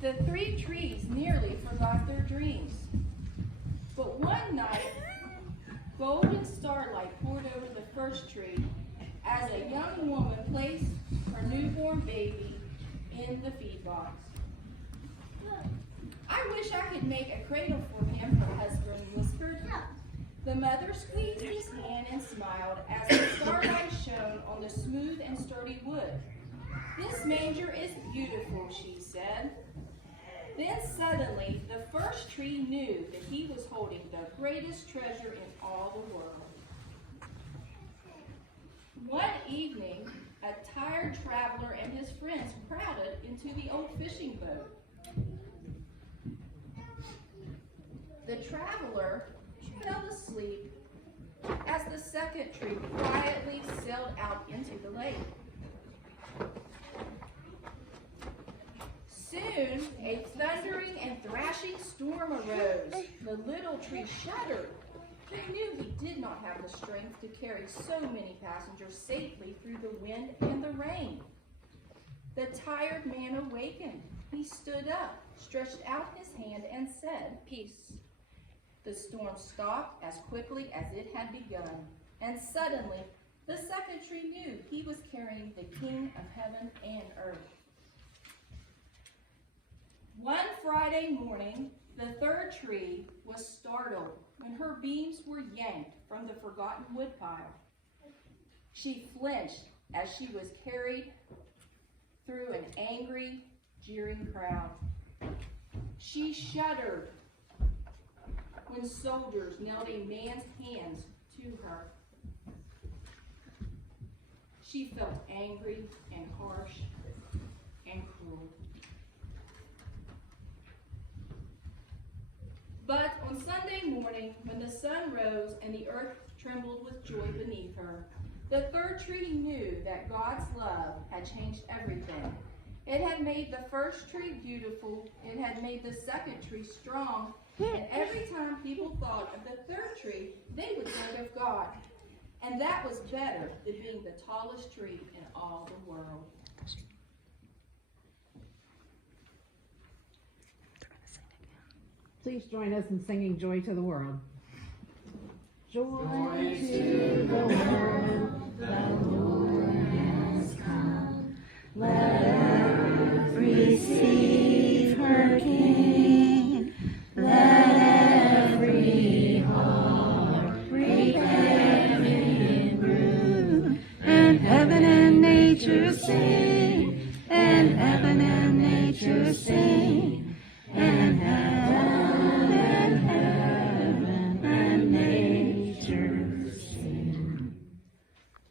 The three trees nearly forgot their dreams. But one night, golden starlight poured over the first tree as a young woman placed her newborn baby in the feed box. "I wish I could make a cradle for him," her husband whispered. The mother squeezed his hand and smiled as the starlight shone on the smooth and sturdy wood. "This manger is beautiful," she said. Then suddenly, the first tree knew that he was holding the greatest treasure in all the world. One evening, a tired traveler and his friends crowded into the old fishing boat. The traveler fell asleep as the second tree quietly sailed out into the lake. Soon, a thundering and thrashing storm arose. The little tree shuddered. He knew he did not have the strength to carry so many passengers safely through the wind and the rain. The tired man awakened. He stood up, stretched out his hand, and said, "Peace." The storm stopped as quickly as it had begun, and suddenly the second tree knew he was carrying the King of heaven and earth. One Friday morning, the third tree was startled when her beams were yanked from the forgotten woodpile. She flinched as she was carried through an angry, jeering crowd. She shuddered when soldiers nailed a man's hands to her. She felt angry and harsh and cruel. But on Sunday morning, when the sun rose and the earth trembled with joy beneath her, the third tree knew that God's love had changed everything. It had made the first tree beautiful, it had made the second tree strong, and every time people thought of the third tree, they would think of God. And that was better than being the tallest tree in all the world. Please join us in singing Joy to the World. Joy to the world, the Lord has come. Let earth receive her King. Let every heart prepare in room. And heaven and nature sing, and heaven and nature sing.